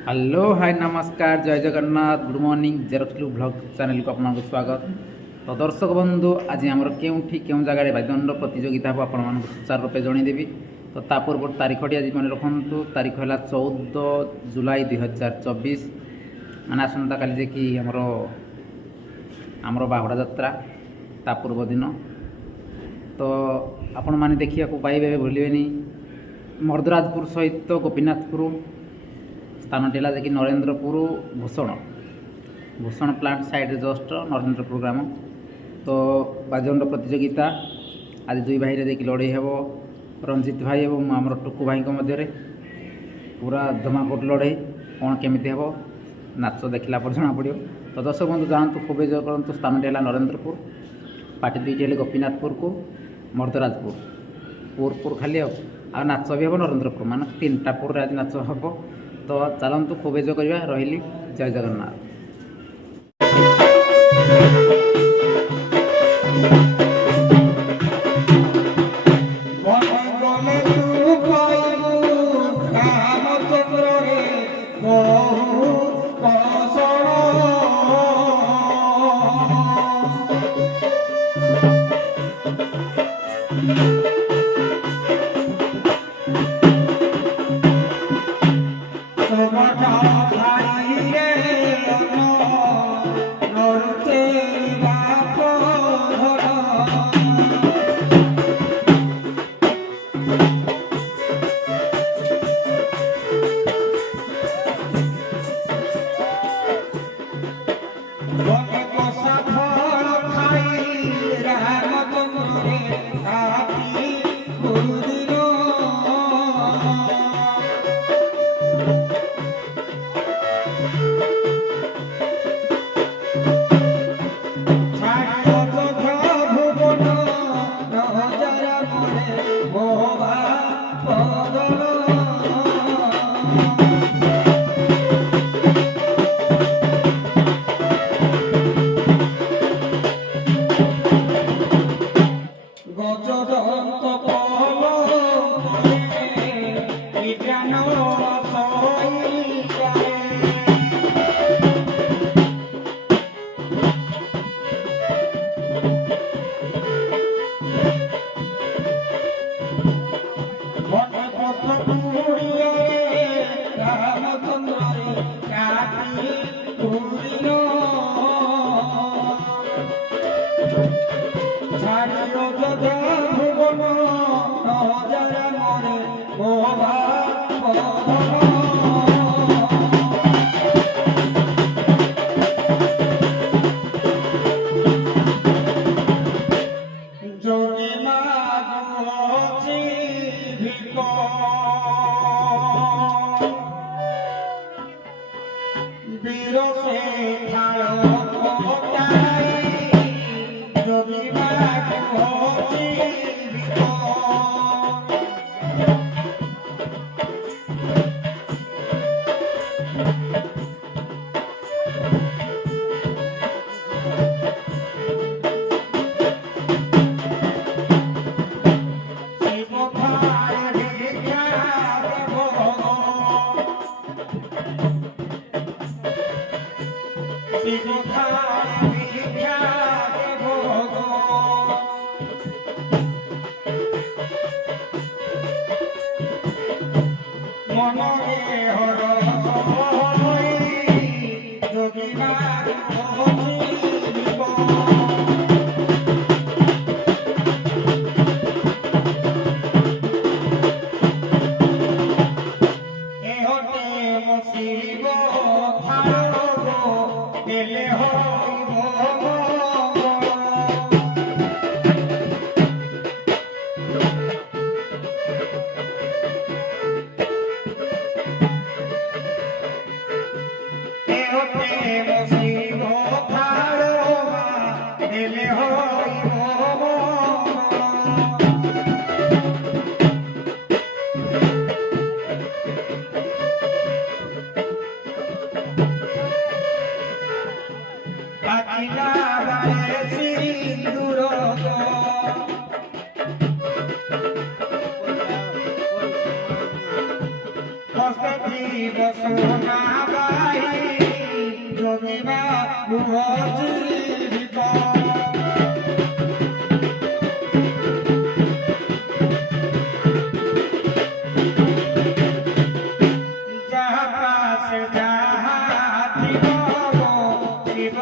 Hello hi नमस्कार जय Jagannath good morning Xerox blog channel को आपको स्वागत। तो दर्शक बंधु आज आमर क्यों जगह वाद्यदंड प्रतियोगिता हो आपको सुचार रूपे जनईदेवी। तो ता पूर्व तारीखटी आज मन रखु तारीख है 14 जुलाई 2024 मैंने आसंता काली कि आमर बाहुड़ा जात्रा ता पूर्व दिन। तो आपण मैंने देखा पाइबे भूलें मर्दराजपुर सहित गोपीनाथपुर स्थान टेला जे कि Narendrapur Bhushan plant side just Narendrapur ग्राम। तो बाजदंड प्रतियोगिता आज दुई भाई देखिए लड़े हे रंजित भाई और आमर टुकु भाई मध्य पूरा धमाकोट लड़े कौन केमी हे नाच देखला पर जना पड़ो। तो दर्शक बंधु जातु खूब एंजय करूँ। स्थान टेला नरेंद्रपुर पार्टी दुईटी है गोपीनाथपुर को मर्दराजपुर पुर खाली आ नाच भी हम नरेंद्रपुर मान तीनटा पुर आज नाच हम। तो चलतु खूब एंजय करवा रही जय जगन्नाथ। সোনা বাই জমিবা মুহজুরি ভিতর যাহা পাশে যাহা দিব শিব